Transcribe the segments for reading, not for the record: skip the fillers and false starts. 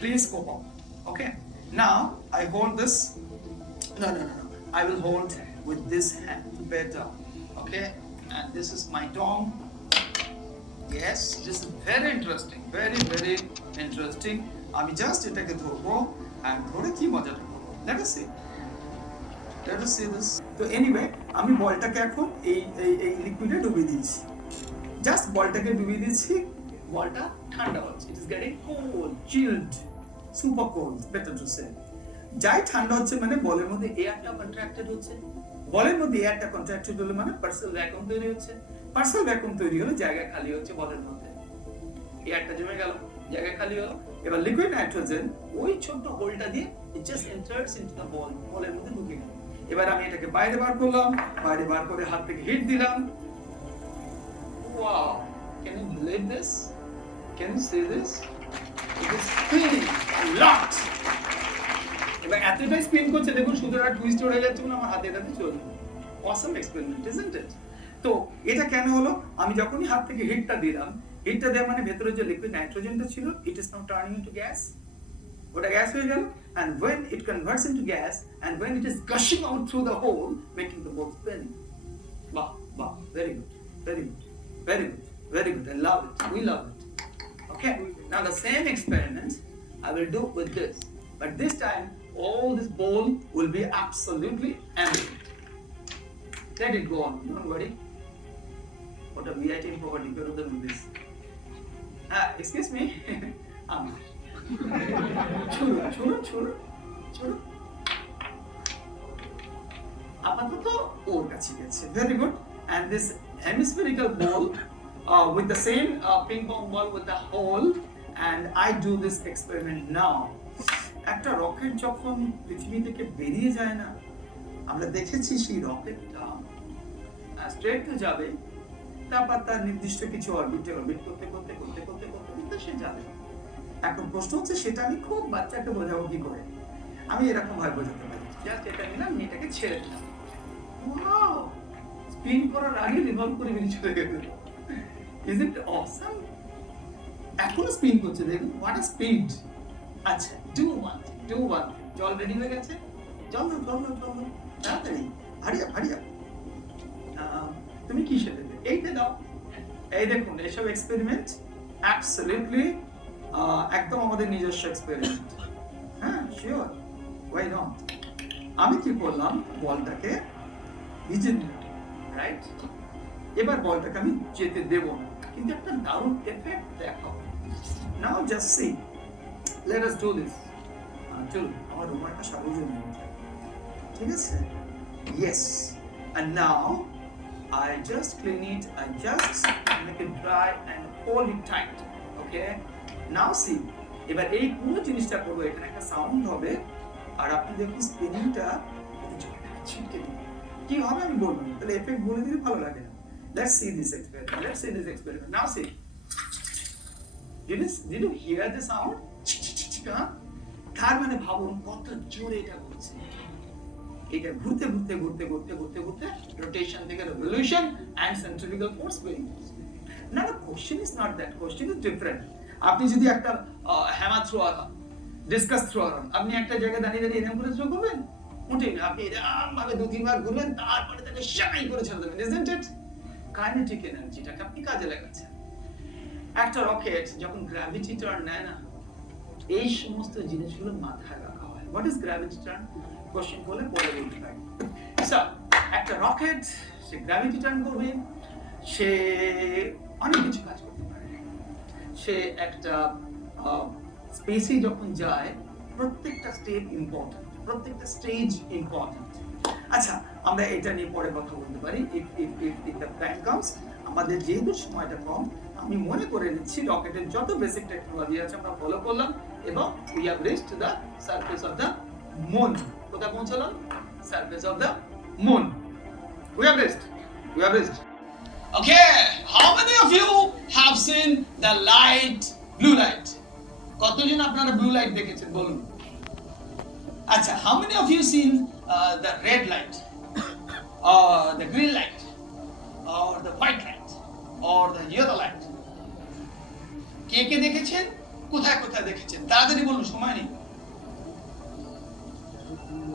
Please cope up. Okay. Now I hold this. No. I will hold with this hand better. Okay. And this is my tongue. Yes, this is very interesting. Very interesting. আমি just এটাকে ধরবো and ধরে কি মজাটা করব। Let us see this. তো anyway, আমি বলটাকে এখন এই লিকুইডে ডুবিয়ে দিয়েছি। জাস্ট বলটাকে ডুবিয়ে দিয়েছি। বলটা ঠান্ডা হচ্ছে। It is getting cold, chilled, super cold, better to say. যাই ঠান্ডা হচ্ছে মানে বলের মধ্যে এয়ারটা কন্ট্রাক্টেড হচ্ছে। বলের মধ্যে এয়ারটা কন্ট্রাক্টেড হলে মানে পার্সেল ভ্যাকুয়াম তৈরি হচ্ছে। পার্সেল ভ্যাকুয়াম তৈরি হলে জায়গা খালি হচ্ছে বলের মধ্যে। এয়ারটা জমে গেল, জায়গা খালি হলো। এবার লিকুইড নাইট্রোজেন ওই ছোট হোলটা দিয়ে it just enters into the ball, বলের মধ্যে ঢুকে গেল। এবার আমি এটাকে বাইরে বার করলাম, বাইরে বার করে হাত থেকে হিট দিলাম। Wow, can you believe this? Can you see this? It is spinning a lot. এবার এতটাই স্পিন করছে দেখুন সুতরাং টুইস্ট হয়ে যাচ্ছে না আমার হাতে এটাতে চলবে। Awesome experiment, isn't it? তো এটা কেন হলো? আমি যখনই হাত থেকে হিটটা দিলাম, হিটটা দেওয়া মানে ভেতরে যে লিকুইড নাইট্রোজেনটা ছিল, it is now turning into gas. ওটা গ্যাস হয়ে গেল, and when it converts into gas and when it is gushing out through the hole, making the ball spin. Wow, very good. I love it. We love it. Okay, now the same experiment I will do with this, but this time all this bowl will be absolutely empty. Let it go on, don't worry. What a BITM property better than this. Excuse me. Churu. আপাতত ওর কাছে গেছে। Very good. And this hemispherical ball with the same ping pong ball with the hole, and I do this experiment now. একটা rocket যখন পৃথিবী থেকে বেরিয়ে যায় না, আমরা দেখেছি সেই রকেটটা স্ট্রেট তো যাবে, তারপর তার নির্দিষ্ট কিছু অরবিট করতে সে যাবে। এখন প্রশ্ন হচ্ছে সেটা আমি খুব বাচ্চাকে বোঝাবো কি করে? আমি এরকম ভাবে বোঝাতে পারি, জাস্ট এটা নিলাম, এটাকে ছেড়ে দিলাম। ওয়াও, স্পিন করার আগে রিভলভ করে বেরিয়ে চলে গেল। Is it awesome? এখনো স্পিন করছে, দেখুন হোয়াট আ স্পিড। আচ্ছা, ডু ওয়ান জল রেডি হয়ে গেছে। জল তাড়াতাড়ি, হারিয়া তুমি কিসে দেবে? এইতে দাও। এই দেখুন, এসব এক্সপেরিমেন্ট অ্যাবসলিউটলি একদম আমাদের নিজস্ব এক্সপেরিমেন্ট। হ্যাঁ, শিওর, ওয়াই নট। আমি কি করলাম, বলটাকে ভিজে দিলাম, রাইট? এবার বলটাকে আমি যেতে দেব না, কিন্তু একটা দারুণ এফেক্ট দেখাবো। Now just see, let us do this. চলুন, আমার রুমালটা সার্বজনীন, ঠিক আছে? Yes, and now I just clean it, I just make it dry and hold it tight. Okay, now see, এবার এই পুরো জিনিসটা করবো, এখানে একটা সাউন্ড হবে, আর আপনি দেখুন স্পিনিংটা ছিটকে দিন। কি হবে আমি বলবো না, তাহলে এফেক্ট বলে দিলে ভালো লাগে না। Let's see this experiment. Now see, did you hear the sound? তার মানে ভাবুন কত জোরে এটা ঘুরছে। এটা ঘুরতে রোটেশন থেকে রেভলিউশন এন্ড সেন্ট্রিফিউগাল ফোর্স বেরিয়ে আসছে। না, question is not that, question is different. আপনি যদি একটা হ্যামার থ্রোয়ার হন, ডিসকাস থ্রোয়ার হন, আপনি একটা জায়গায় দাঁড়িয়ে এরকম করে থ্রো করবেন? মোটেই না। আপনি এরকম ভাবে 2-3 বার ঘুরবেন, তারপরে তাকে শাই করে ছেড়ে দেবেন। Isn't it? কাইনেটিক এনার্জিটাকে আপনি কাজে লাগাচ্ছেন। একটা রকেট যখন গ্র্যাভিটি টার্ন নেয় না, এই সমস্ত জিনিসগুলো মাথায় রাখা হয়। What is gravity turn? Question বলে পরে বলতে পারি। স্যার, একটা রকেট সে গ্র্যাভিটি টার্ন করবে, সে অনেক কিছু কাজ করতে পারে। সে একটা স্পেসে যখন যায়, প্রত্যেকটা স্টেপ ইম্পর্টেন্ট, প্রত্যেকটা স্টেজ ইম্পর্টেন্ট। আচ্ছা, আমরা এটা নিয়ে পরে কথা বলতে পারি ইফ দ্য টাইম কামস। আমাদের যেহেতু সময়টা কম, আমি মনে করে নিচ্ছি রকেটের যত বেসিক টেকনোলজি আছে আমরা ফলো করলাম, এবং we have reached the surface of the moon. কোথায় পৌঁছালাম? Surface of the moon. We have reached. Okay, how many of you have seen the light, blue light? কতজন আপনারা ব্লু লাইট দেখেছেন বলুন? আচ্ছা, how many of you seen the red light, or the green light, or the white light, or the yellow light? কে দেখেছেন? কোথায় কোথায় দেখেছেন? তাড়াতাড়ি বলুন, সময় নেই।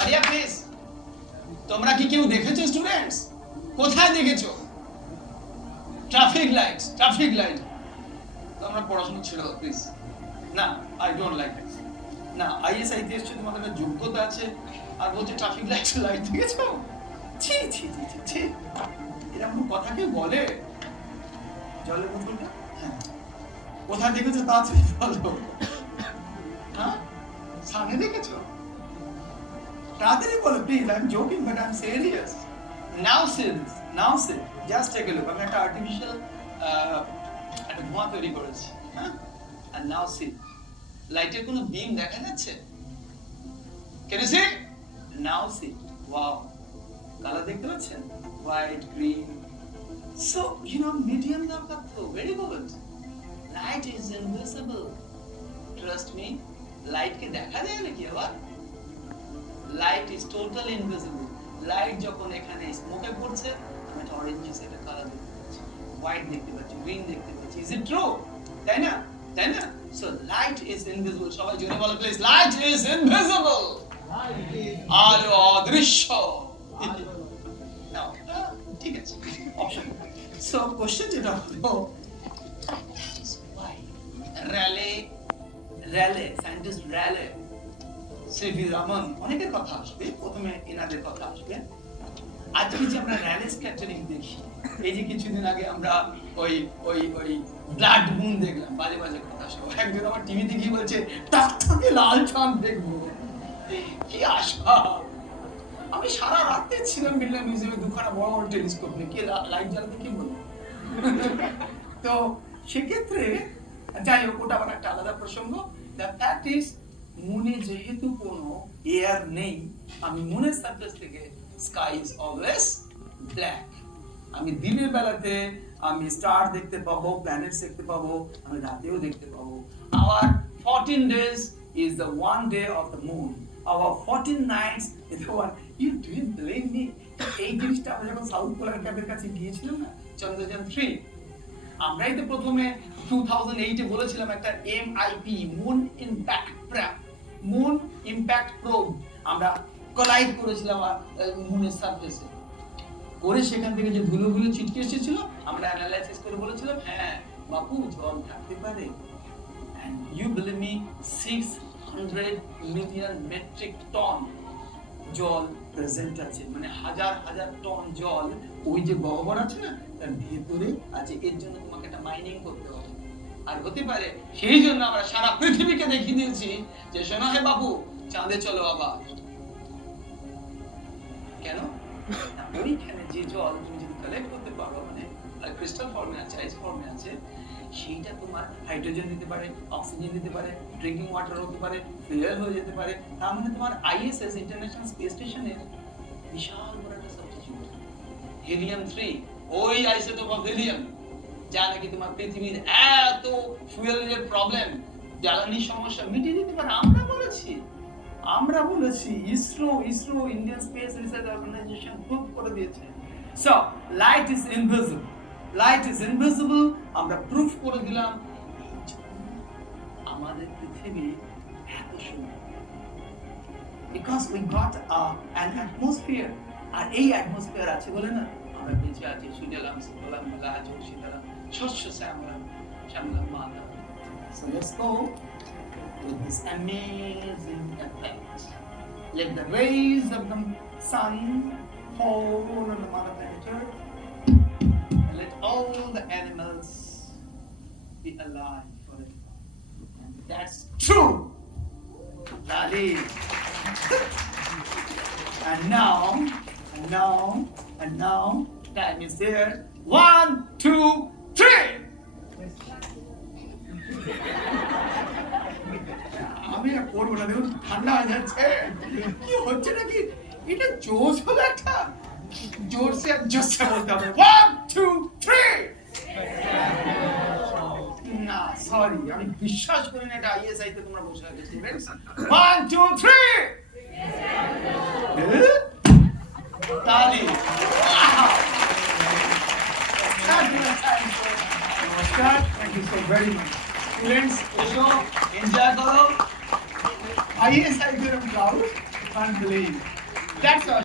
আরিয়া প্লিজ, তোমরা কি কেউ দেখেছো স্টুডেন্টস? কোথায় দেখেছো? Traffic light. তোমরা পড়াশোনা ছিল প্লিজ। না, আই ডোন্ট লাইক দিস। না, আইএসআই তে এসছো, তোমাদের একটা যোগ্যতা আছে, আর বলছে ট্রাফিক লাইট দেখেছো? ছি ছি ছি ছি ছি, এরকম কথা কেউ বলে? জলের বোতলটা হ্যাঁ কোথায় দেখেছো তাড়াতাড়ি বলো। হ্যাঁ, সামনে দেখেছো? তাড়াতাড়ি বলো please. I am joking but I am serious. Now say just take a look. আমি একটা আর্টিফিশিয়াল একটা ধোঁয়া তৈরি করেছি, হ্যাঁ? আর নাও সি, লাইটের কোনো বিম দেখা যাচ্ছে? Can you see? Now see, wow, colour দেখতে পাচ্ছেন? White, green. So you know medium দরকার তো। Very good. Light is invisible. Trust me, লাইটকে দেখা যায় নাকি আবার? Light is totally invisible. Light যখন এখানে স্মোকে পড়ছে, আমি একটা অরেঞ্জ একটা কালার দেখতে পাচ্ছি, হোয়াইট দেখতে পাচ্ছি, গ্রিন দেখতে পাচ্ছি। Is it true? তাই না? So light is invisible. সবাই জোরে বলো প্লিজ, লাইট ইজ ইনভিজিবল। আলো অদৃশ্য। ঠিক আছে, অপশন। সো কোশ্চেন যেটা হলো, Rayleigh scientist Rayleigh, CV Raman, অনেকের কথা আসবে, প্রথমে এনাদের কথা আসবে। আজকে যে আমরা র্যালে স্ক্যাটারিং দেখি, এই যে কিছুদিন আগে আমরা ওই ব্লাড মুন দেখলাম, বাজে কথা সব। একজন আমার টিভিতে গিয়ে বলছে টকটকে লাল চাঁদ দেখবো। কি আশা! আমি সারা রাতে ছিলাম বিড়লা মিউজিয়ামে, দুখানা বড় বড় টেলিস্কোপ নিয়ে। কে লাইট জ্বালাতে কি বলবো? তো সেক্ষেত্রে যাই হোক, ওটা আবার একটা আলাদা প্রসঙ্গ। দ্য ফ্যাক্ট ইজ, মুনে যেহেতু কোনো এয়ার নেই, আমি মুনের সারফেস থেকে স্কাই ইজ অলওয়েজ ব্ল্যাক। আমি দিনের বেলাতে আমি স্টার দেখতে পাবো, প্ল্যানেটস দেখতে পাবো, আমি রাতেও দেখতে পাবো। Our 14 days is the one day of the moon. Our 14 nights is the one. You don't believe me? এই জিনিসটা আমরা যখন সাউথ পোলার ক্যাপের কাছে গিয়েছিলাম না, চন্দ্রযান 3, আমরাই তো প্রথমে 2008 এ বলেছিলাম একটা MIP, মুন ইম্প্যাক্ট প্রোব আমরা কলাইড করেছিলাম মুনের সারফেসে করে। সেখান থেকে যে ধুলোগুলো ছিটকে এসেছিল, আমরা অ্যানালাইসিস করে বলেছিলাম হ্যাঁ বাপু, জল থাকতে পারে। and you believe me, 600 million metric ton জল প্রেজেন্ট আছে, মানে হাজার হাজার টন জল ওই যে গহ্বর আছে না, তার ভেতরে আছে। এর জন্য তোমাকে একটা মাইনিং করতে হবে। আর হতে পারে সেই জন্য আমরা সারা পৃথিবীকে দেখিয়ে দিয়েছি যে শোনো হে বাবু, চাঁদে চলো আবার। কেন? ওইখানে যে জল তুমি যদি কালেক্ট করতে পারো, মানে ক্রিস্টাল ফর্মে আছে, আইস ফর্মে আছে, সেইটা তোমার হাইড্রোজেন দিতে পারে, অক্সিজেন দিতে পারে, ড্রিঙ্কিং ওয়াটার হতে পারে, ফুয়েল হয়ে যেতে পারে। তার মানে তোমার ISS ইন্টারন্যাশনাল স্পেস স্টেশনের বিশাল বড় একটা সাবস্টিটিউট। হিলিয়াম 3, ওই আইসোটোপ অফ হিলিয়াম, যা নাকি তোমার পৃথিবীর এত ফুয়েলের প্রবলেম, জ্বালানির সমস্যা মিটিয়ে দিতে পারে। আমরা বলেছি ISRO Indian Space Research Organisation prove করে দিয়েছে। সো লাইট ইজ ইনভিজিবল, আমরা প্রুফ করে দিলাম। আমাদের পৃথিবী এত সুন্দর because we got an atmosphere, আর এই অ্যাটমসফিয়ার আছে বলে না আমরা বেঁচে আছি। সুজলাম সুফলাম মলায়জ শীতলাম শস্য শ্যামলাম মাতরম। So let's go with this amazing effect. Let the rays of the sun fall on the mother nature, and let all the animals be alive forever. And that's true. Daddy. And now, time is there. 1, 2, 3. আমি আর করবো না, দেখুন ঠান্ডা হয়ে যাচ্ছে। কি হচ্ছে নাকি? এটা জোশ হলো একটা, জোরসে বলতে হবে। 1, 2, 3. না সরি, আমি বিশ্বাস করি না এটা ISI তে তোমরা বসে আছো স্টুডেন্টস। 1, 2, 3. তালি। Namaskar. Thank you so very much. Students, এসো enjoy করো। ISI I'm proud, can't believe. That's all.